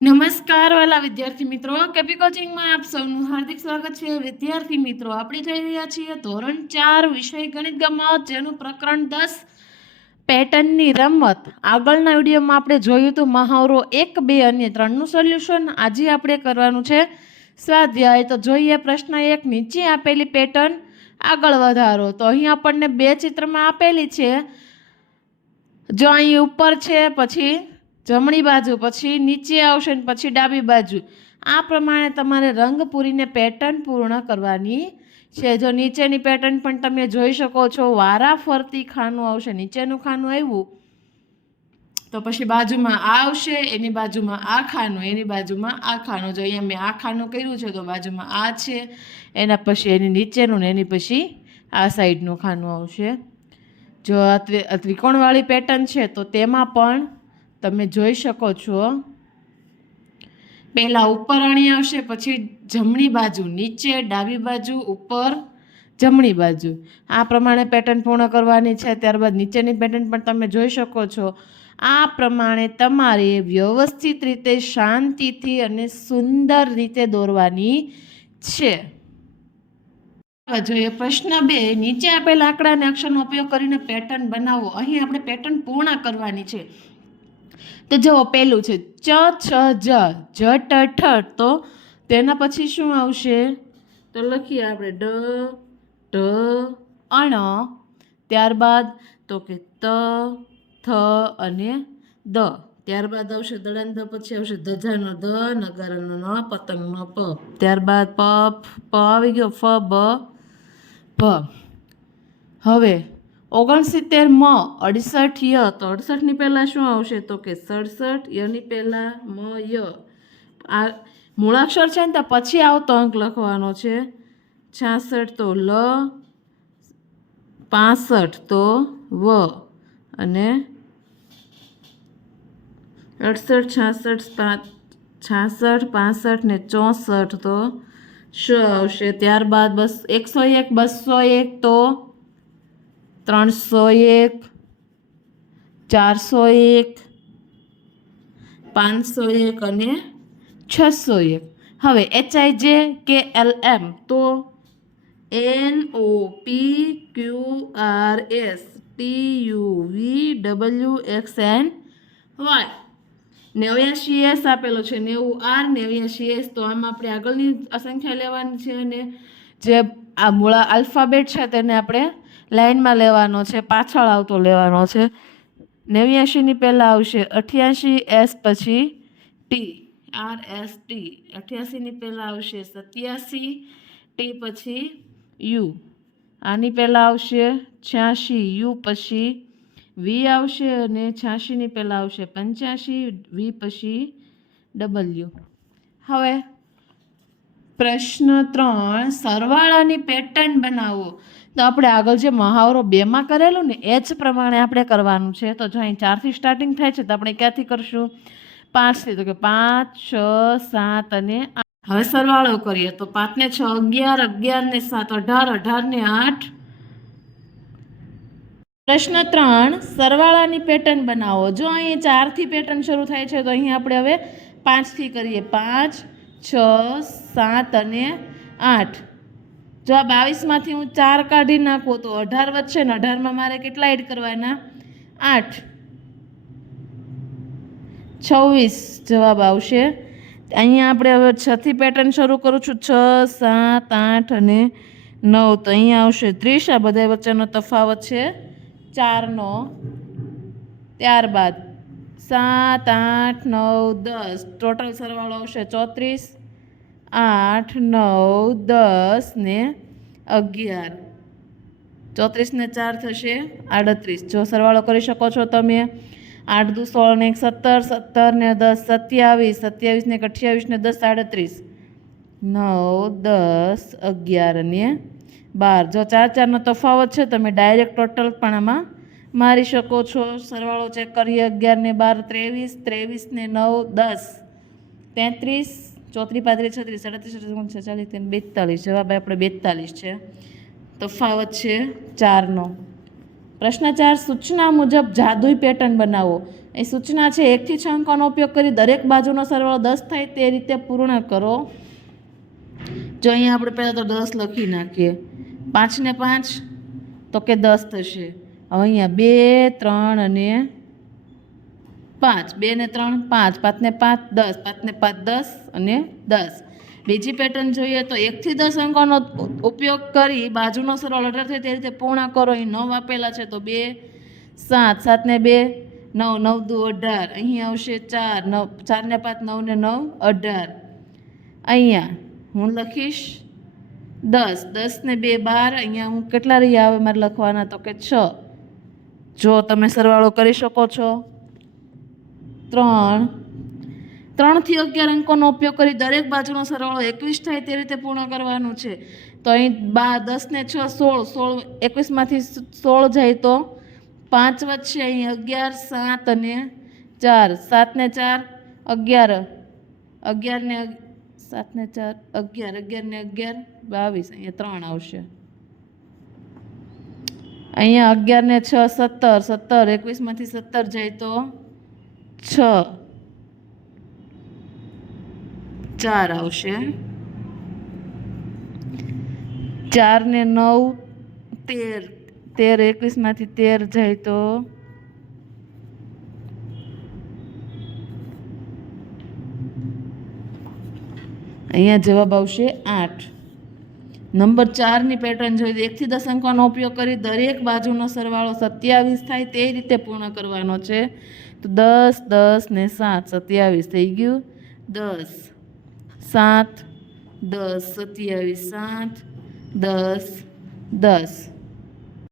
નમસ્કાર વાલા વિદ્યાર્થી મિત્રો, કેપી કોચિંગમાં આપ સૌનું હાર્દિક સ્વાગત છે। વિદ્યાર્થી મિત્રો, આપણે જોઈ રહ્યા છીએ ધોરણ 4 વિષય ગણિત ગમત, જેનું પ્રકરણ 10 પેટર્નની રમત। આગળના વિડીયોમાં આપણે જોયું હતું મહાવરો 1, 2 અને 3 નું સોલ્યુશન। આજે આપણે કરવાનું છે સ્વાધ્યાય। તો જોઈએ પ્રશ્ન 1, નીચે આપેલી પેટર્ન આગળ વધારો। તો અહીં આપણને બે ચિત્રમાં આપેલી છે। જો અહીં ઉપર છે, પછી જમણી બાજુ, પછી નીચે આવશે ને પછી ડાબી બાજુ। આ પ્રમાણે તમારે રંગ પૂરીને પેટર્ન પૂર્ણ કરવાની છે। જો નીચેની પેટર્ન પણ તમે જોઈ શકો છો, વારા ફરતી ખાનું આવશે। નીચેનું ખાનું આવ્યું તો પછી બાજુમાં આ આવશે, એની બાજુમાં આ ખાનું, એની બાજુમાં આ ખાનું। જો અહીંયા મેં આ ખાનું કર્યું છે તો બાજુમાં આ છે, એના પછી એની નીચેનું ને એની પછી આ સાઈડનું ખાનું આવશે। જો આ ત્રિકોણવાળી પેટર્ન છે તો તેમાં પણ તમે જોઈ શકો છો, પહેલા ઉપર અણી આવશે, પછી જમણી બાજુ નીચે, ડાબી બાજુ ઉપર, જમણી બાજુ। આ પ્રમાણે પેટર્ન પૂર્ણ કરવાની છે। ત્યારબાદ નીચેની પેટર્ન પણ તમે જોઈ શકો છો। આ પ્રમાણે તમારે વ્યવસ્થિત રીતે, શાંતિથી અને સુંદર રીતે દોરવાની છે। જોઈએ પ્રશ્ન 2, નીચે આપેલ આંકડા અને અક્ષરનો ઉપયોગ કરીને પેટર્ન બનાવો। અહીં આપણે પેટર્ન પૂર્ણ કરવાની છે। તો જો પહેલું છે ચ છ જ જ ટ ઠ, તો તેના પછી શું આવશે? તો લખીએ આપણે ડ ઢ અણ, ત્યારબાદ તો કે ત થ અને દ, ત્યારબાદ આવશે દડાન ધ, પછી આવશે ધજાનો ધ, નગારાનો ન, પતંગનો પ, ત્યારબાદ પ આવી ગયો, ફ બ ભ। હવે 69 મ 68 ય, તો 68 ની પહેલા શું આવશે? તો કે 67, યની પહેલા મ ય, આ મૂળાક્ષર છે ને તો પછી આવતો અંક લખવાનો છે। 66 તો લ, 65 તો વ, અને 68, 66, 65 ને 64 તો શ આવશે। ત્યારબાદ 101, 201 તો 301, 401, 501 અને 601। હવે HIJKLM તો NOPQRS TUVWXNY। 89S આપેલો છે, 90R, 89S, તો આમાં આપણે આગળની સંખ્યા લેવાની છે, અને જે આ મૂળા આલ્ફાબેટ છે તેને આપણે લાઈનમાં લેવાનો છે, પાછળ આવતો લેવાનો છે। 89 ની પહેલાં આવશે 88S, પછી ટી RST, 88 ની પહેલાં આવશે 87 ટી, પછી યુ, આની પહેલાં આવશે 86 યુ, પછી વી આવશે, અને 86 ની પહેલાં આવશે 85 વી, પછી ડબલ્યુ। હવે પ્રશ્ન 3, સરવાળાની પેટર્ન બનાવો। તો આપણે આગળ જે મહાવરો 2માં કરેલું ને એ જ પ્રમાણે આપણે કરવાનું છે। તો જો અહીં 4 થી સ્ટાર્ટિંગ થાય છે, તો આપણે ક્યાંથી કરશું? 5 થી, તો કે 5, 6, 7 અને 8। હવે સરવાળો કરીએ તો 5 ને 6 11, 11 ને 7 18, 18 ને 8। પ્રશ્ન 3, સરવાળાની પેટર્ન બનાવો। જો અહીં 4 થી પેટર્ન શરૂ થાય છે, તો અહીં આપણે હવે 5 થી કરીએ। 5, 6, 7 અને 8। જો આ 22 માંથી હું 4 કાઢી નાખું તો 18 વધશે ને 18 માં મારે કેટલા એડ કરવાના? 8, 26 જવાબ આવશે। અહીંયા આપણે હવે 6 થી પેટર્ન શરૂ કરું છું। 6, 7, 8 અને 9, તો અહીંયા આવશે 30। આ બધા વચ્ચેનો તફાવત છે 4નો। ત્યારબાદ 7, 8, 9, 10, ટોટલ સરવાળો આવશે 34, 8, 9, 10 ને 11, 34 ને 4 થશે 38। જો સરવાળો કરી શકો છો તમે। 8 દુ 16 ને 1 17, 17 ને 10 27, 27 ને 28 ને 10 38, 9, 10, 11 ને 12। જો 4, 4 નો તફાવત છે, તમે ડાયરેક્ટ ટોટલ પણ આમાં મારી શકો છો। સરવાળો ચેક કરીએ। 11 ને 12 23, 23 ને 9 10, 33, 34, 35, 36, 37, 40, 42। જવાબ આપણે 42 છે, તફાવત છે 4નો। પ્રશ્ન 4, સૂચના મુજબ જાદુઈ પેટર્ન બનાવો। એ સૂચના છે 1 થી 6 અંકોનો ઉપયોગ કરી દરેક બાજુનો સરવાળો 10 થાય તે રીતે પૂર્ણ કરો. જો અહીંયા આપણે પહેલાં તો 10 લખી નાખીએ. 5 ને 5 તો કે 10 થશે. હવે અહીંયા 2, 3 અને 5. 2 ને 3 5, 5 ને 5 10, 5 ને 5 10 અને 10. બીજી પેટર્ન જોઈએ તો 1 થી 10 અંકોનો ઉપયોગ કરી બાજુનો સરવાળો 18 થાય તે રીતે પૂર્ણ કરો. અહીં 9 આપેલા છે તો 2, 7, 7 ને 2 9, 9 દુ 18. અહીં આવશે 4, 9 4 ને 5 9 ને 9 18. અહીંયા હું લખીશ 10, 10 ને 2 12. અહીંયા હું કેટલા રહ્યા આવે મારે લખવાના તો કે 6. જો તમે સરવાળો કરી શકો છો. 3 થી 11 અંકોનો ઉપયોગ કરી દરેક બાજુનો સરવાળો 21 થાય તે રીતે પૂર્ણ કરવાનું છે. તો અહીં 10 ને 6 16, 21 માંથી 16 જાય તો 5 વધશે. અહીં 11, 7 અને 4, 7 ને 4 11, 11 ને 7 ને 4 11, 11 ને 11 22. અહીંયા 3 આવશે. અહીંયા 11 ને 6 17, 17 21 માંથી 17 જાય તો 6 4 આવશે. 4 ને 9 13, 13 21 માંથી 13 જાય તો 8. નંબર 4ની પેટર્ન જોઈ 1 થી 10 અંકોનો ઉપયોગ કરી દરેક બાજુનો સરવાળો 27 થાય તે રીતે પૂર્ણ કરવાનો છે. તો 10, 10 ને 7 27 થઈ ગયું. 10 7 10 27 7 10 10.